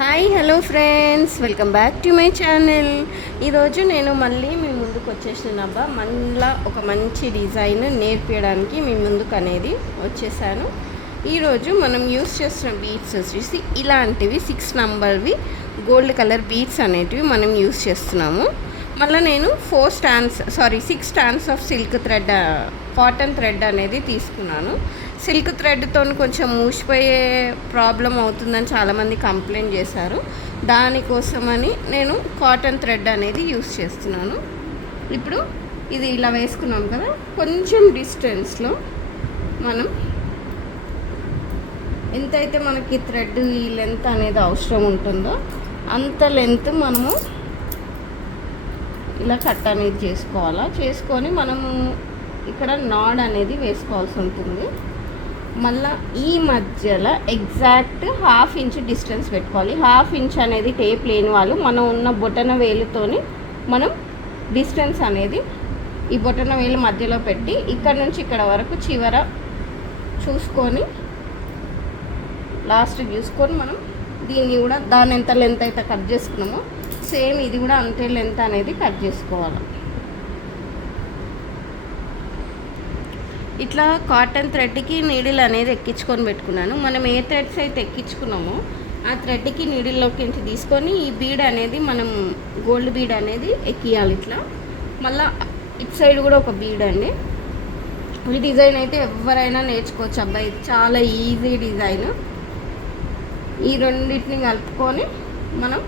Hi hello friends, welcome back to my channel. ఈరోజు నేను మళ్ళీ మీ ముందుకు వచ్చేసినబ్బా మళ్ళీ ఒక మంచి డిజైన్ నేర్పించడానికి మీ ముందుకు అనేది వచ్చేసాను. ఈరోజు మనం యూస్ చేస్తున్న బీడ్స్ వచ్చేసి ఇలాంటివి 6 నంబర్వి గోల్డ్ కలర్ బీడ్స్ అనేటివి మనం యూస్ చేస్తున్నాము. మళ్ళీ నేను 6 stands of silk thread, cotton thread అనేది తీసుకున్నాను. సిల్క్ థ్రెడ్తో కొంచెం మూసిపోయే ప్రాబ్లం అవుతుందని చాలామంది కంప్లైంట్ చేశారు. దానికోసమని నేను కాటన్ థ్రెడ్ అనేది యూస్ చేస్తున్నాను. ఇప్పుడు ఇది ఇలా వేసుకున్నాం కదా, కొంచెం డిస్టెన్స్లో మనం ఎంతైతే మనకి థ్రెడ్ ఈ లెంత్ అనేది అవసరం ఉంటుందో అంత లెంత్ మనము ఇలా కట్ అనేది చేసుకొని మనము ఇక్కడ నాడ్ అనేది వేసుకోవాల్సి ఉంటుంది. మళ్ళీ ఈ మధ్యలో ఎగ్జాక్ట్ 1/2 ఇంచ్ డిస్టెన్స్ పెట్టుకోవాలి. 1/2 ఇంచ్ అనేది టేప్ లేని వాళ్ళు మనం ఉన్న బొటన వేలుతోని మనం డిస్టెన్స్ అనేది ఈ బొటన వేలు మధ్యలో పెట్టి ఇక్కడ నుంచి ఇక్కడ వరకు చివర చూసుకొని లాస్ట్ చూసుకొని మనం దీన్ని కూడా దాని ఎంత లెంత్ అయితే కట్ చేసుకున్నామో సేమ్ ఇది కూడా అంతే లెంత్ అనేది కట్ చేసుకోవాలి. ఇట్లా కాటన్ థ్రెడ్కి నీడిల్ అనేది ఎక్కించుకొని పెట్టుకున్నాను. మనం ఏ థ్రెడ్స్ అయితే ఎక్కించుకున్నామో ఆ థ్రెడ్కి నీడిల్లోకి నుంచి తీసుకొని ఈ బీడ్ అనేది మనం గోల్డ్ బీడ్ అనేది ఎక్కియాలి ఇట్లా. మళ్ళీ ఇటు సైడ్ కూడా ఒక బీడ్ అండి. ఈ డిజైన్ అయితే ఎవరైనా నేర్చుకోవచ్చు అబ్బాయి, చాలా ఈజీ డిజైన్. ఈ రెండింటిని కలుపుకొని మనం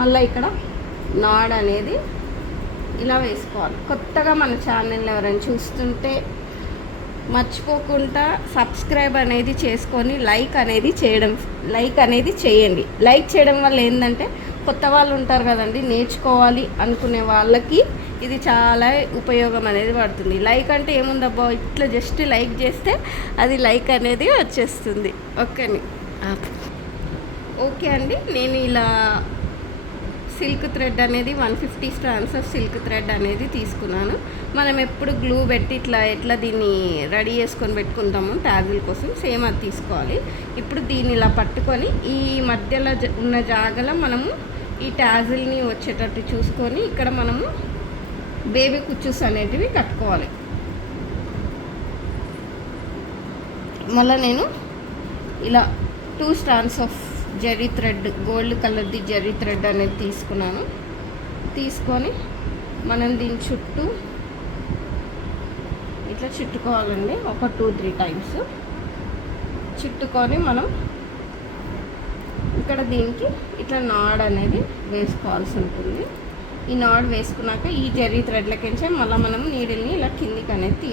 మళ్ళీ ఇక్కడ నాడ్ అనేది ఇలా వేసుకోవాలి. కొత్తగా మన ఛానల్ ఎవరైనా చూస్తుంటే మర్చిపోకుండా సబ్స్క్రైబ్ అనేది చేసుకొని లైక్ అనేది చేయండి. లైక్ చేయడం వల్ల ఏంటంటే కొత్త వాళ్ళు ఉంటారు కదండి, నేర్చుకోవాలి అనుకునే వాళ్ళకి ఇది చాలా ఉపయోగం అనేది పడుతుంది. లైక్ అంటే ఏముందబ్బా, ఇట్లా జస్ట్ లైక్ చేస్తే అది లైక్ అనేది వచ్చేస్తుంది. ఓకే అండి, నేను ఇలా సిల్క్ థ్రెడ్ అనేది 150 స్ట్రాండ్స్ ఆఫ్ సిల్క్ థ్రెడ్ అనేది తీసుకున్నాను. మనం ఎప్పుడు గ్లూ పెట్టి ఎట్లా దీన్ని రెడీ చేసుకొని పెట్టుకుంటాము ట్యాజిల్ కోసం, సేమ్ అది తీసుకోవాలి. ఇప్పుడు దీన్ని ఇలా పట్టుకొని ఈ మధ్యలో ఉన్న జాగలో మనము ఈ ట్యాజిల్ని వచ్చేటట్టు చూసుకొని ఇక్కడ మనము బేబీ కుచ్చూస్ అనేటివి కట్టుకోవాలి. మళ్ళీ నేను ఇలా 2 strands of zari thread, gold కలర్ది జరీ థ్రెడ్ అనేది తీసుకొని మనం దీని చుట్టూ ఇట్లా చుట్టుకోవాలండి. ఒక 2-3 టైమ్స్ చుట్టుకొని మనం ఇక్కడ దీనికి ఇట్లా నాడ్ అనేది వేసుకోవాల్సి ఉంటుంది. ఈ నాడ్ వేసుకున్నాక ఈ జరీ థ్రెడ్లకించే మళ్ళీ మనం నీడిల్ని ఇలా కిందికి అనేది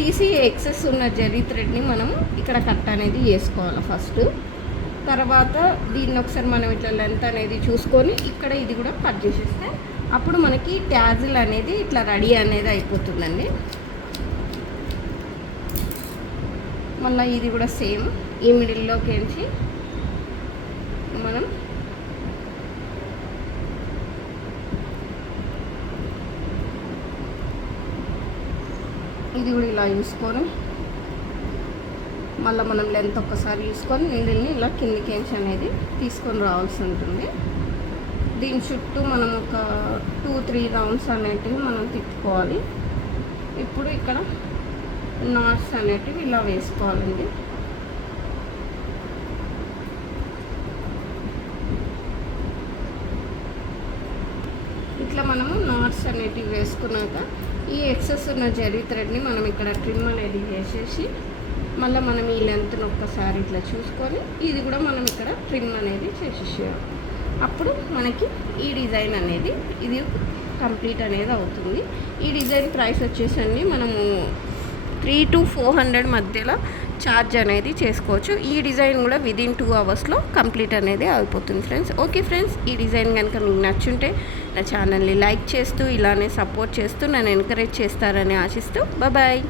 తీసి ఎక్సెస్ ఉన్న జరీ థ్రెడ్ని మనం ఇక్కడ కట్ అనేది వేసుకోవాలి ఫస్ట్. తర్వాత దీన్ని ఒకసారి మనం ఇట్లా లెంత్ అనేది చూసుకొని ఇక్కడ ఇది కూడా కట్ చేసేస్తే అప్పుడు మనకి ట్యాజిల్ అనేది ఇట్లా రెడీ అనేది అయిపోతుందండి. మళ్ళీ ఇది కూడా సేమ్ ఈ మిడిల్లోకి నుంచి మనం ఇది కూడా ఇలా చూసుకొని మళ్ళీ మనం లెంత్ ఒక్కసారి చూసుకొని నీడిల్ని ఇలా కిందికి అనేది తీసుకొని రావాల్సి ఉంటుంది. దీని చుట్టూ మనం ఒక 2-3 రౌండ్స్ అనేటివి మనం తిప్పుకోవాలి. ఇప్పుడు ఇక్కడ నాట్స్ అనేటివి ఇలా వేసుకోవాలండి. ఇట్లా మనము నాట్స్ అనేటివి వేసుకున్నాక ఈ ఎక్సెస్ ఉన్న జరీ థ్రెడ్ని మనం ఇక్కడ ట్రిమ్ అనేది చేసేసి మళ్ళీ మనం ఈ లెంత్ను ఒక్కసారి ఇట్లా చూసుకొని ఇది కూడా మనం ఇక్కడ ట్రిమ్ అనేది చేసేసేయాలి. అప్పుడు మనకి ఈ డిజైన్ అనేది ఇది కంప్లీట్ అనేది అవుతుంది. ఈ డిజైన్ ప్రైస్ వచ్చేసండి మనము 300 to 400 మధ్యలో ఛార్జ్ అనేది చేసుకోవచ్చు. ఈ డిజైన్ కూడా విదిన్ 2 అవర్స్లో కంప్లీట్ అనేది అయిపోతుంది ఫ్రెండ్స్. ఓకే ఫ్రెండ్స్, ఈ డిజైన్ కనుక మీకు నచ్చుంటే నా ఛానల్ని లైక్ చేస్తూ ఇలానే సపోర్ట్ చేస్తూ నన్ను ఎంకరేజ్ చేస్తారని ఆశిస్తూ బాయ్.